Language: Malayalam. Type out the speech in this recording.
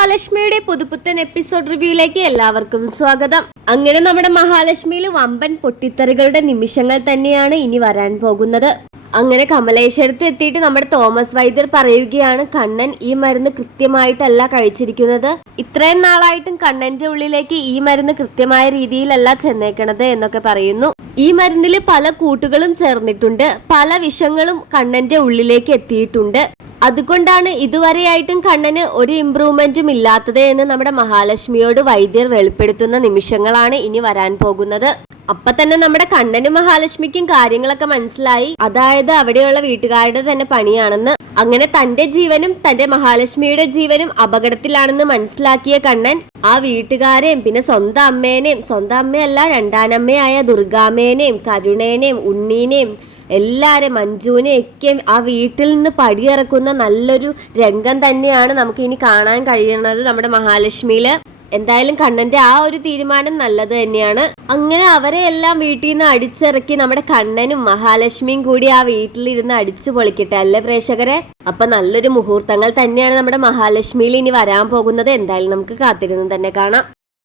മഹാലക്ഷ്മിയുടെ പുതുപുത്തൻ എപ്പിസോഡ് റിവ്യൂയിലേക്ക് എല്ലാവർക്കും സ്വാഗതം. അങ്ങനെ നമ്മുടെ മഹാലക്ഷ്മിയിൽ വമ്പൻ പൊട്ടിത്തെറികളുടെ നിമിഷങ്ങൾ തന്നെയാണ് ഇനി വരാൻ പോകുന്നത്. അങ്ങനെ കമലേശ്വരത്ത് എത്തിയിട്ട് നമ്മുടെ തോമസ് വൈദ്യർ പറയുകയാണ് കണ്ണൻ ഈ മരുന്ന് കൃത്യമായിട്ടല്ല കഴിച്ചിരിക്കുന്നത്. ഇത്രയും നാളായിട്ടും കണ്ണന്റെ ഉള്ളിലേക്ക് ഈ മരുന്ന് കൃത്യമായ രീതിയിലല്ല ചെന്നേക്കണത് എന്നൊക്കെ പറയുന്നു. ഈ മരുന്നിൽ പല കൂട്ടുകളും ചേർന്നിട്ടുണ്ട്. പല വിഷങ്ങളും കണ്ണന്റെ ഉള്ളിലേക്ക് എത്തിയിട്ടുണ്ട്. അതുകൊണ്ടാണ് ഇതുവരെയായിട്ടും കണ്ണന് ഒരു ഇമ്പ്രൂവ്മെന്റും ഇല്ലാത്തത് എന്ന് നമ്മുടെ മഹാലക്ഷ്മിയോട് വൈദ്യർ വെളിപ്പെടുത്തുന്ന നിമിഷങ്ങളാണ് ഇനി വരാൻ പോകുന്നത്. അപ്പൊ തന്നെ നമ്മുടെ കണ്ണനും മഹാലക്ഷ്മിക്കും കാര്യങ്ങളൊക്കെ മനസ്സിലായി. അതായത് അവിടെയുള്ള വീട്ടുകാരുടെ തന്നെ പണിയാണെന്ന്. അങ്ങനെ തന്റെ ജീവനും തന്റെ മഹാലക്ഷ്മിയുടെ ജീവനും അപകടത്തിലാണെന്ന് മനസ്സിലാക്കിയ കണ്ണൻ ആ വീട്ടുകാരെയും പിന്നെ സ്വന്തം അമ്മേനെയും സ്വന്തം അമ്മയല്ല രണ്ടാനമ്മയായ ദുർഗാമ്മേനെയും കരുണേനെയും ഉണ്ണീനെയും എല്ലാരും മഞ്ജുവിനെയൊക്കെ ആ വീട്ടിൽ നിന്ന് പടിയിറക്കുന്ന നല്ലൊരു രംഗം തന്നെയാണ് നമുക്ക് ഇനി കാണാൻ കഴിയുന്നത് നമ്മുടെ മഹാലക്ഷ്മിയിൽ. എന്തായാലും കണ്ണന്റെ ആ ഒരു തീരുമാനം നല്ലത് തന്നെയാണ്. അങ്ങനെ അവരെ എല്ലാം വീട്ടിൽ നിന്ന് അടിച്ചിറക്കി നമ്മുടെ കണ്ണനും മഹാലക്ഷ്മിയും കൂടി ആ വീട്ടിലിരുന്ന് അടിച്ചു പൊളിക്കട്ടെ അല്ലേ പ്രേക്ഷകരെ? അപ്പൊ നല്ലൊരു മുഹൂർത്തങ്ങൾ തന്നെയാണ് നമ്മുടെ മഹാലക്ഷ്മിയിൽ ഇനി വരാൻ പോകുന്നത്. എന്തായാലും നമുക്ക് കാത്തിരുന്ന് തന്നെ കാണാം.